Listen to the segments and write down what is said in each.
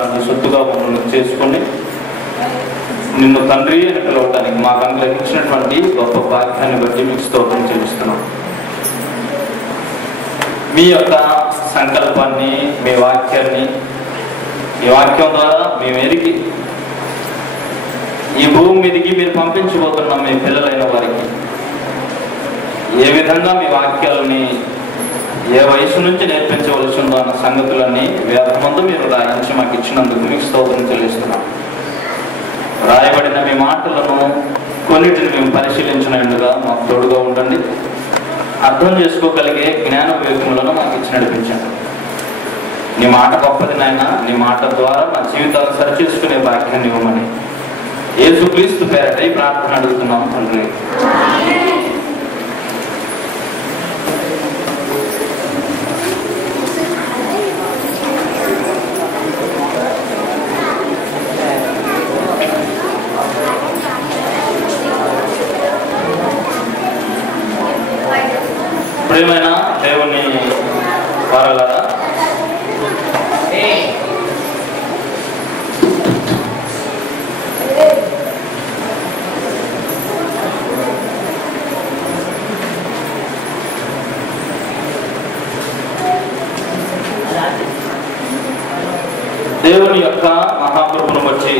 సొత్తుగా మమ్మల్ని చేసుకొని నిన్ను తండ్రి అని పిలవడానికి మాకు అనుగ్రహించినటువంటి గొప్ప భాగ్యాన్ని బట్టి మీకు స్తోత్రం చెల్లిస్తున్నాం. మీ యొక్క సంకల్పాన్ని, మీ వాక్యాన్ని, ఈ వాక్యం ద్వారా మేము ఎరిగి ఈ భూమి మీదకి మీరు పంపించబోతున్న మీ పిల్లలైన వారికి ఏ విధంగా మీ వాక్యాలని ఏ వయసు నుంచి నేర్పించవలసి ఉందో అన్న సంగతులన్నీ వేదమందు మీరు రాయించి మాకు ఇచ్చినందుకు మీకు స్తోత్రం చెల్లిస్తున్నాం. రాయబడిన మీ మాటలను కొన్నిటిని మేము పరిశీలించినట్టుగా మాకు తోడుగా ఉండండి. అర్థం చేసుకోగలిగే జ్ఞాన వివేకములను మాకు ఇచ్చి నడిపించండి. నీ మాట గొప్పది నాయన. నీ మాట ద్వారా మా జీవితాలు సరిచేసుకునే భాగ్యాన్ని ఇవ్వమని యేసుక్రీస్తు పేరట ఈ ప్రార్థన అడుగుతున్నాం తండ్రి. ప్రియమైన దేవుని వారలారా, దేవుని యొక్క మహాకృపను వచ్చి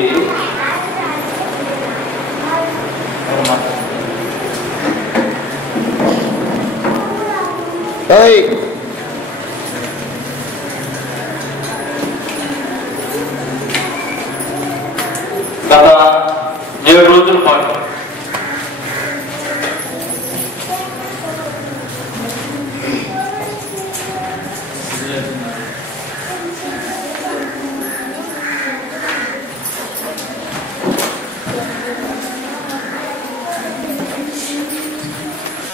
గత 7 రోజుల పాటు